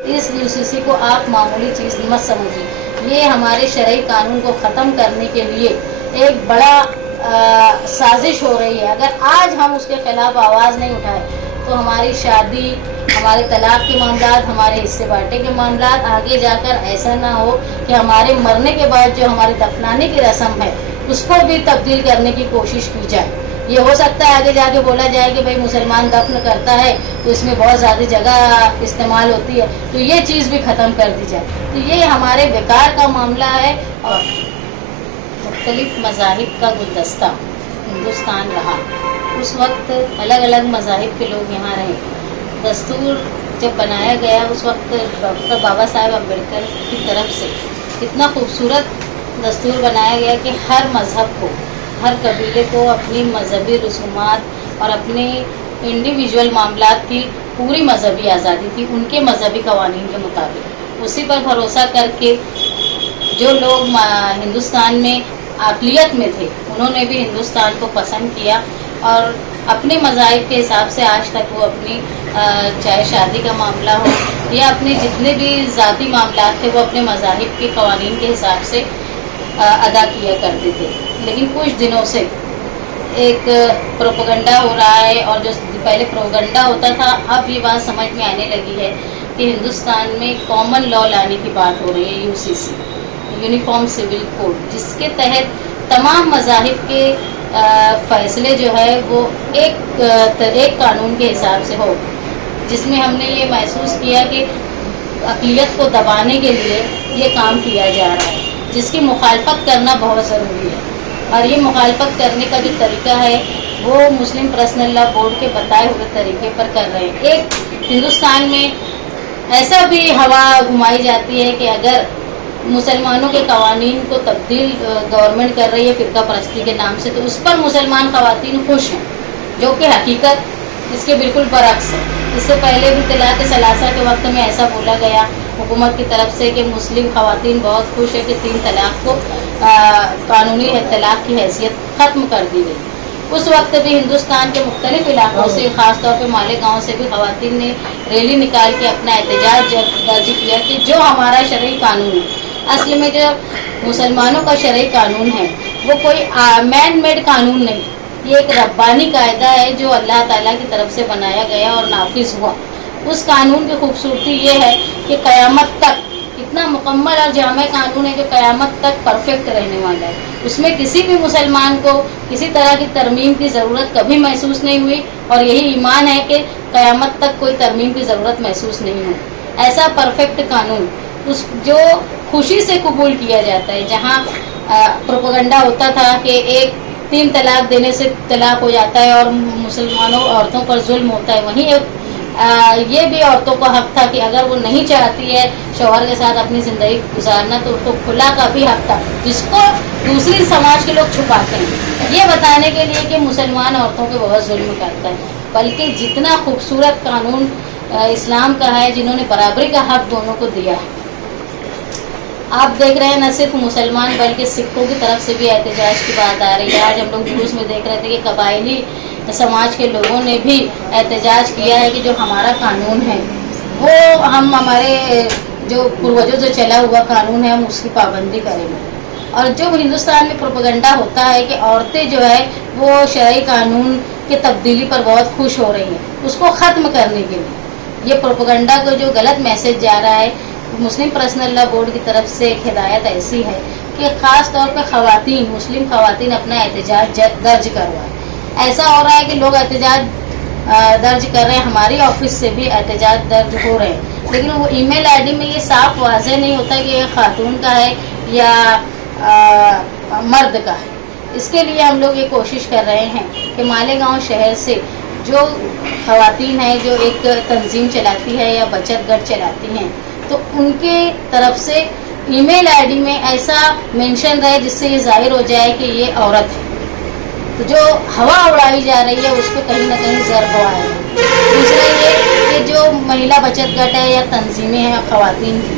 اس UCC को आप मामूली चीज़ मत समझिए, ये हमारे शरई कानून को ख़त्म करने के लिए एक बड़ा साजिश हो रही है। अगर आज हम उसके खिलाफ आवाज़ नहीं उठाए तो हमारी शादी, हमारे तलाक के मामलात, हमारे हिस्से बांटे के मामलात आगे जाकर ऐसा ना हो कि हमारे मरने के बाद जो हमारे दफनाने की रस्म है उसको भी तब्दील करने की कोशिश की जाए। ये हो सकता है आगे जाके बोला जाए कि भाई मुसलमान दफन करता है तो इसमें बहुत ज़्यादा जगह इस्तेमाल होती है, तो ये चीज़ भी ख़त्म कर दी जाए। तो ये हमारे बेकार का मामला है। और मुख्तलिफ मज़ाहिब का गुलदस्ता हिंदुस्तान रहा, उस वक्त अलग अलग मज़ाहिब के लोग यहाँ रहे। दस्तूर जब बनाया गया उस वक्त डॉक्टर बाबा साहेब अम्बेडकर की तरफ से इतना खूबसूरत दस्तूर बनाया गया कि हर मज़हब को, हर कबीले को अपनी मजहबी रसूमात और अपने इंडिविजुअल मामलात की पूरी मजहबी आज़ादी थी, उनके मजहबी कवानीन के मुताबिक। उसी पर भरोसा करके जो लोग हिंदुस्तान में अक़लियत में थे उन्होंने भी हिंदुस्तान को पसंद किया और अपने मज़ाहिब के हिसाब से आज तक वो अपनी चाहे शादी का मामला हो या अपने जितने भी ज़ाती मामलात थे वो अपने मज़ाहिब के कवानीन के हिसाब से अदा किया करते थे। लेकिन कुछ दिनों से एक प्रोपेगेंडा हो रहा है, और जो पहले प्रोपेगेंडा होता था अब ये बात समझ में आने लगी है कि हिंदुस्तान में कॉमन लॉ लाने की बात हो रही है, यूसीसी, यूनिफॉर्म सिविल कोड, जिसके तहत तमाम मज़ाहिब के फ़ैसले जो है वो एक कानून के हिसाब से हो, जिसमें हमने ये महसूस किया कि अक़लियत को दबाने के लिए ये काम किया जा रहा है, जिसकी मुखालफत करना बहुत ज़रूरी है। और ये मुखालफत करने का जो तरीका है वो मुस्लिम पर्सनल लॉ बोर्ड के बताए हुए तरीके पर कर रहे हैं। एक हिंदुस्तान में ऐसा भी हवा घुमाई जाती है कि अगर मुसलमानों के कवानीन को तब्दील गवर्नमेंट कर रही है फ़िरका परस्ती के नाम से, तो उस पर मुसलमान ख़वातीन खुश हैं, जो कि हकीकत इसके बिल्कुल बरक्स है। इससे पहले भी तलाक़ सलासा के वक्त में ऐसा बोला गया हुकूमत की तरफ से कि मुस्लिम ख़वातीन बहुत खुश है कि 3 तलाक़ को कानूनी तलाक़ की हैसियत ख़त्म कर दी गई। उस वक्त भी हिंदुस्तान के मुख्तलिफ इलाक़ों से, ख़ास तौर पे मालेगांव से भी ख़वातीन ने रैली निकाल के अपना एहतजाज दर्ज किया कि जो हमारा शरई कानून है, असल में जो मुसलमानों का शरई कानून है वो कोई मैन मेड कानून नहीं, ये एक रब्बानी कायदा है जो अल्लाह ताला की तरफ से बनाया गया और नाफिज हुआ। उस कानून की खूबसूरती ये है कि क़यामत तक इतना मुकम्मल और जामे कानून है जो क़यामत तक परफेक्ट रहने वाला है। उसमें किसी भी मुसलमान को किसी तरह की तरमीम की ज़रूरत कभी महसूस नहीं हुई, और यही ईमान है कि क़यामत तक कोई तरमीम की ज़रूरत महसूस नहीं हुई। ऐसा परफेक्ट कानून उस जो खुशी से कबूल किया जाता है, जहाँ प्रोपेगेंडा होता था कि 3 तलाक़ देने से तलाक़ हो जाता है और मुसलमानों औरतों पर जुल्म होता है, वहीं ये भी औरतों का हक़ था कि अगर वो नहीं चाहती है शौहर के साथ अपनी ज़िंदगी गुजारना तो उसको खुला का भी हक़ था, जिसको दूसरी समाज के लोग छुपाते हैं ये बताने के लिए कि मुसलमान औरतों के बहुत जुल्म करता है। बल्कि जितना खूबसूरत कानून इस्लाम का है, जिन्होंने बराबरी का हक़ दोनों को दिया है। आप देख रहे हैं न सिर्फ मुसलमान बल्कि सिखों की तरफ से भी एहतजाज की बात आ रही है। आज हम लोग न्यूज़ में देख रहे थे कि कबायली समाज के लोगों ने भी एहतजाज किया है कि जो हमारा कानून है वो हम हमारे जो पूर्वजों से चला हुआ कानून है हम उसकी पाबंदी करेंगे। और जो हिंदुस्तान में प्रोपेगेंडा होता है कि औरतें जो है वो शरई कानून के तब्दीली पर बहुत खुश हो रही हैं, उसको ख़त्म करने के लिए ये प्रोपेगेंडा को जो गलत मैसेज जा रहा है, मुस्लिम पर्सनल लॉ बोर्ड की तरफ से एक हिदायत ऐसी है कि ख़ास तौर पर ख़वातीन, मुस्लिम ख़वातीन अपना एहतजाज दर्ज करवाएं। ऐसा हो रहा है कि लोग एहतजाज दर्ज कर रहे हैं, हमारी ऑफिस से भी एहतजाज दर्ज हो रहे हैं, लेकिन वो ईमेल आईडी में ये साफ वाज़ेह नहीं होता कि ये खातून का है या मर्द का है। इसके लिए हम लोग ये कोशिश कर रहे हैं कि मालेगांव शहर से जो ख़वातीन हैं जो एक तंजीम चलाती है या बचत घर चलाती हैं, तो उनके तरफ से ईमेल आईडी में ऐसा मेंशन रहे जिससे ये ज़ाहिर हो जाए कि ये औरत है। तो जो हवा उड़ाई जा रही है उसको कहीं ना कहीं ज़र्ब आएगा। दूसरा ये कि जो महिला बचत गट है या तंजीमें हैं ख़वातीन की,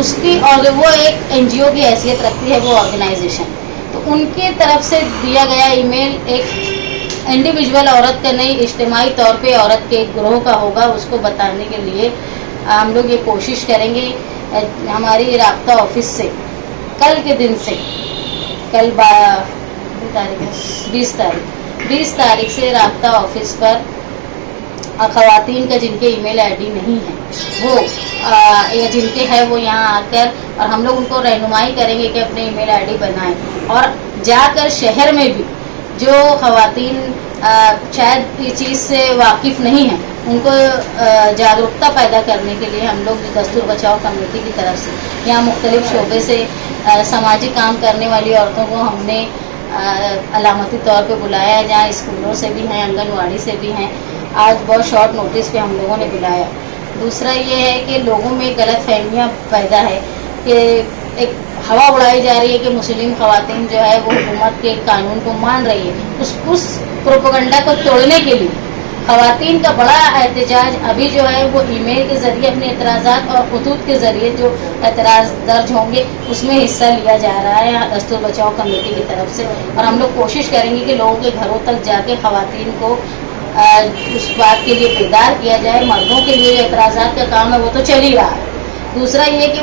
उसकी और वो एक NGO की हैसियत रखती है वो ऑर्गेनाइजेशन, तो उनकी तरफ से दिया गया ईमेल एक इंडिविजुअल औरत का नहीं, इज्तिमाई तौर पे औरत के एक ग्रोह का होगा, उसको बताने के लिए हम लोग ये कोशिश करेंगे हमारी राब्ता ऑफिस से कल के दिन से, कल 20 तारीख से राब्ता ऑफिस पर ख़वातीन का जिनके ईमेल आईडी नहीं है वो या जिनके है वो यहाँ आकर और हम लोग उनको रहनुमाई करेंगे कि अपने ईमेल आईडी बनाएं, और जाकर शहर में भी जो ख़वातीन शायद ये चीज़ से वाकिफ़ नहीं है उनको जागरूकता पैदा करने के लिए हम लोग दस्तूर बचाओ कमेटी की तरफ से यहाँ मुख्तलिफ शोबे से सामाजिक काम करने वाली औरतों को हमने अलामती तौर पे बुलाया, जहाँ स्कूलों से भी हैं, आंगनवाड़ी से भी हैं। आज बहुत शॉर्ट नोटिस पे हम लोगों ने बुलाया। दूसरा ये है कि लोगों में गलत फहमियाँ पैदा है कि एक हवा उड़ाई जा रही है कि मुस्लिम ख़वातीन जो है वो हुकूमत के कानून को मान रही है। उस प्रोपेगेंडा को तोड़ने के लिए ख़वातीन का बड़ा एहतजाज अभी जो है वो ईमेल के ज़रिए अपने एतराज़ात और खतूत के ज़रिए जो एतराज़ दर्ज होंगे उसमें हिस्सा लिया जा रहा है दस्तूर बचाओ कमेटी की तरफ से, और हम लोग कोशिश करेंगे कि लोगों के घरों तक जाके ख़वातीन को उस बात के लिए बेदार किया जाए। मर्दों के लिए जो एतराज़ात का काम है वो तो चल ही रहा है। दूसरा ये कि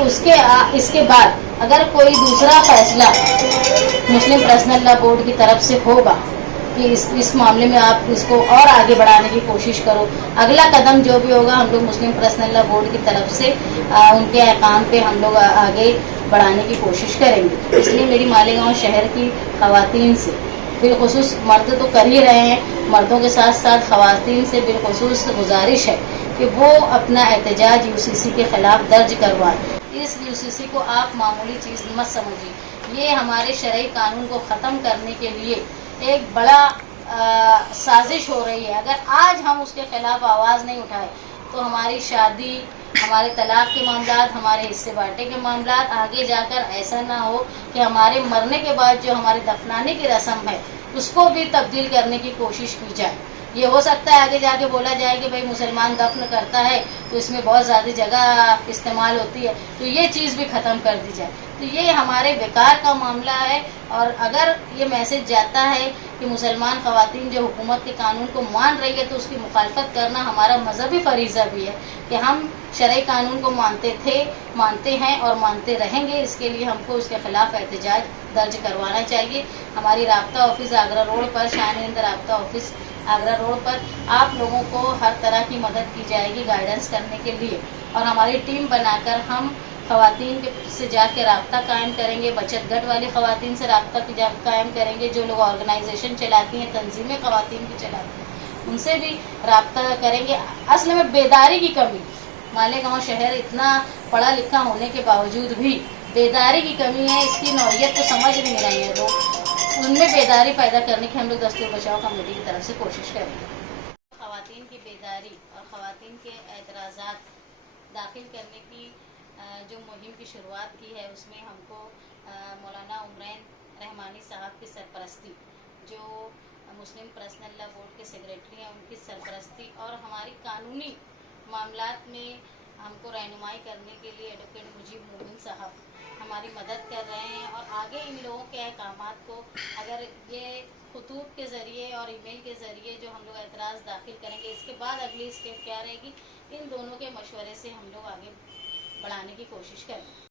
इसके बाद अगर कोई दूसरा फैसला मुस्लिम पर्सनल लॉ बोर्ड की तरफ से होगा कि इस मामले में आप इसको और आगे बढ़ाने की कोशिश करो, अगला कदम जो भी होगा हम लोग मुस्लिम पर्सनल लॉ बोर्ड की तरफ से उनके अहकाम पे हम लोग आगे बढ़ाने की कोशिश करेंगे। इसलिए मेरी मालेगांव शहर की ख़वातीन से बिलखुसूस, मर्द तो कर ही रहे हैं, मर्दों के साथ साथ ख़वातीन से बिलखुसूस गुजारिश है कि वो अपना एहतजाज यूसीसी के ख़िलाफ़ दर्ज करवाएं। इस यूसीसी को आप मामूली चीज़ मत समझिए, ये हमारे शरई कानून को ख़त्म करने के लिए एक बड़ा साजिश हो रही है। अगर आज हम उसके खिलाफ आवाज़ नहीं उठाए तो हमारी शादी, हमारे तलाक के मामलात, हमारे हिस्से बांटे के मामलात आगे जाकर ऐसा ना हो कि हमारे मरने के बाद जो हमारे दफनाने की रस्म है उसको भी तब्दील करने की कोशिश की जाए। ये हो सकता है आगे जाके बोला जाए कि भाई मुसलमान दफन करता है तो इसमें बहुत ज़्यादा जगह इस्तेमाल होती है, तो ये चीज़ भी ख़त्म कर दी जाए। तो ये हमारे बेकार का मामला है, और अगर ये मैसेज जाता है कि मुसलमान ख़वातीन जो हुकूमत के कानून को मान रही है तो उसकी मुखालफत करना हमारा मजहबी फरीज़ा भी है कि हम शरई कानून को मानते हैं और मानते रहेंगे। इसके लिए हमको उसके ख़िलाफ़ एहतजाज दर्ज करवाना चाहिए। हमारी राब्ता ऑफिस आगरा रोड पर, शान-ए-हिंद राब्ता ऑफिस आगरा रोड पर आप लोगों को हर तरह की मदद की जाएगी गाइडेंस करने के लिए, और हमारी टीम बनाकर हम ख़वातीन से जाकर राब्ता कायम करेंगे, बचत गट वाली ख़वातीन से राब्ता कायम करेंगे, जो लोग ऑर्गेनाइजेशन चलाती हैं, तंजीमें ख़वातीन की चलाती हैं, उनसे भी राब्ता करेंगे। असल में बेदारी की कमी, मालेगांव शहर इतना पढ़ा लिखा होने के बावजूद भी बेदारी की कमी है, इसकी नौइयत को समझ नहीं रहे हैं लोग, उनमें बेदारी पैदा करने की हम लोग दस्तूर बचाओ कमेटी की तरफ से कोशिश करेंगे। ख़वातीन की बेदारी और ख़वातीन के एतराज़ात दाखिल करने की जो मुहिम की शुरुआत की है उसमें हमको मौलाना उमरैन रहमानी साहब की सरपरस्ती, जो मुस्लिम पर्सनल लॉ बोर्ड के सेक्रेटरी हैं, उनकी सरपरस्ती और हमारी कानूनी मामलात में हमको रहनुमाई करने के लिए एडवोकेट मुजीब मोमिन साहब हमारी मदद कर रहे हैं। और आगे इन लोगों के अहकामात को अगर ये खतूत के ज़रिए और ईमेल के ज़रिए जो हम लोग एतराज़ दाखिल करेंगे, इसके बाद अगली स्टेप क्या रहेगी, इन दोनों के मशवरे से हम लोग आगे बढ़ाने की कोशिश करें।